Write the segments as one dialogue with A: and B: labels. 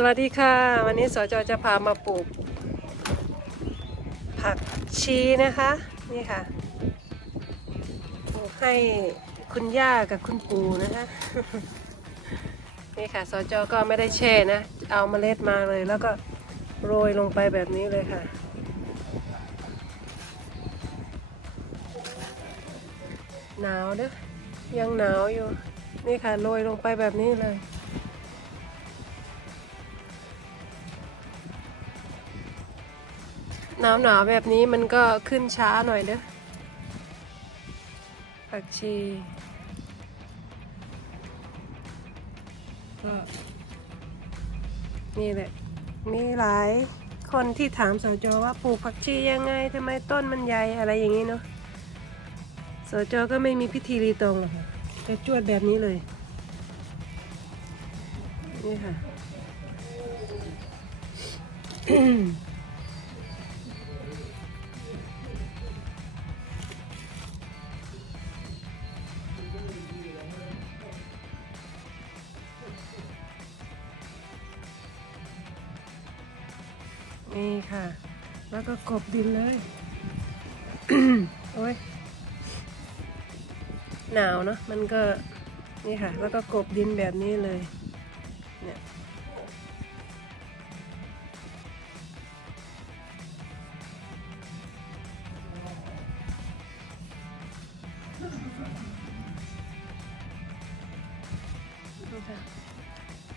A: สวัสดีค่ะ วันนี้สจจะพามาปลูก ผักชีนะคะ นี่ค่ะปลูกให้คุณย่ากับคุณปู่นะคะ นี่ค่ะสจก็ไม่ได้แช่นะ เอาเมล็ดมาเลย แล้วก็โรยลงไปแบบนี้เลยค่ะ หนาวเด้อยังหนาวอยู่ นี่ค่ะโรยลงไปแบบนี้เลย หนาวหนาวแบบนี้มันก็ขึ้นช้าหน่อยเด้อผักชีก็นี่แหละ มีหลายคนที่ถามสจว่าปลูกผักชียังไงทำไมต้นมันใหญ่อะไรอย่างนี้เนาะสจก็ไม่มีพิธีรีตองหรอกจะจวดแบบนี้เลย นี่ค่ะ นี่ค่ะ แล้วก็กบดินเลย โอ้ย หนาวเนอะมันก็ นี่ค่ะ แล้วก็กบดินแบบนี้เลย เนี่ย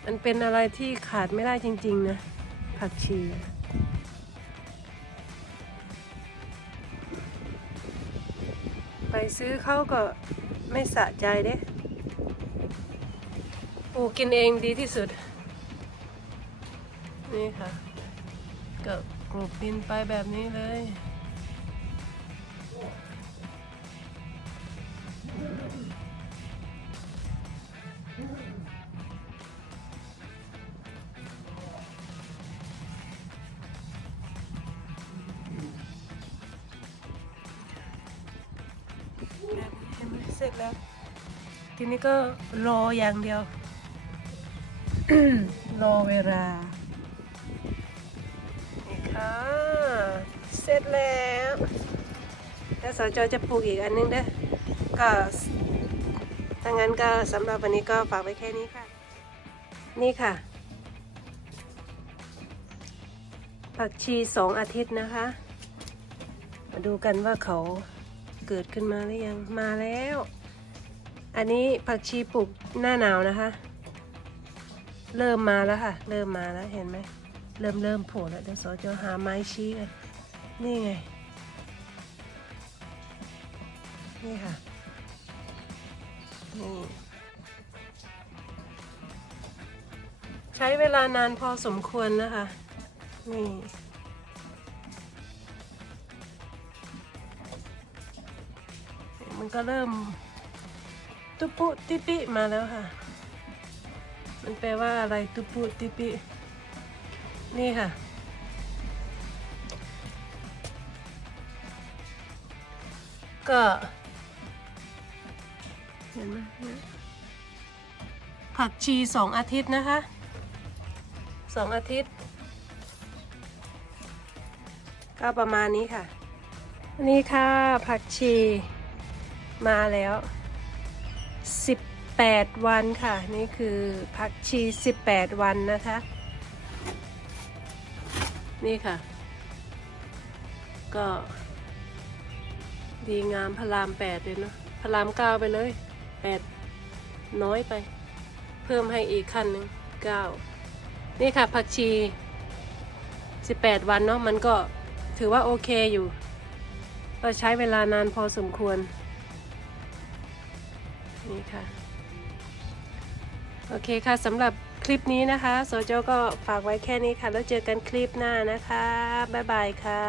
A: มันเป็นอะไรที่ขาดไม่ได้จริง ๆ นะ ผักชี ไปซื้อเขาก็ไม่สะใจเด้ปลูกกินเองดีที่สุด นี่ค่ะก็กรุบดินไปแบบนี้เลย สร็จแล้ว ทีนี้ก็รออย่างเดียว รอเวลานี่ค่ะเสร็จแล้วแล้วสจจะปลูกอีกอันนึงเด้อก็ถ้างั้นก็สำหรับวันนี้ก็ฝากไว้แค่นี้ค่ะ นี่ค่ะ ผักชีสองอาทิตย์นะคะ มาดูกันว่าเขา เกิดขึ้นมาหรือยังมาแล้ว อันนี้ผักชีปลูกหน้าหนาวนะคะ เริ่มมาแล้วค่ะ เริ่มมาแล้วเห็นไหมเริ่มเริ่มโผล่แล้วเดี๋ยวสอจะหาไม้ชี้กันนี่ไง นี่ค่ะนี่ใช้เวลานานพอสมควรนะคะนี่ มันก็เริ่ม ตุปุติปิมาแล้วค่ะ มันแปลว่าอะไรตุปุติปิ นี่ค่ะ ก็เห็นไหมผักชีสองอาทิตย์นะคะสองอาทิตย์ ก็ประมาณนี้ค่ะ นี่ค่ะผักชี มาแล้ว 18 วันค่ะ นี่คือผักชี 18 วันนะคะ นี่ค่ะ ก็ดีงามพระราม8เลยเนาะพระราม9ไปเลย8น้อยไป เพิ่มให้อีกขั้นหนึ่ง9นี่ค่ะผักชี 18 วันเนาะมันก็ถือว่าโอเคอยู่ ก็ใช้เวลานานพอสมควร นี่ค่ะ โอเคค่ะสำหรับคลิปนี้นะคะโซโจก็ฝากไว้แค่นี้ค่ะ แล้วเจอกันคลิปหน้านะคะ บ๊ายบายค่ะ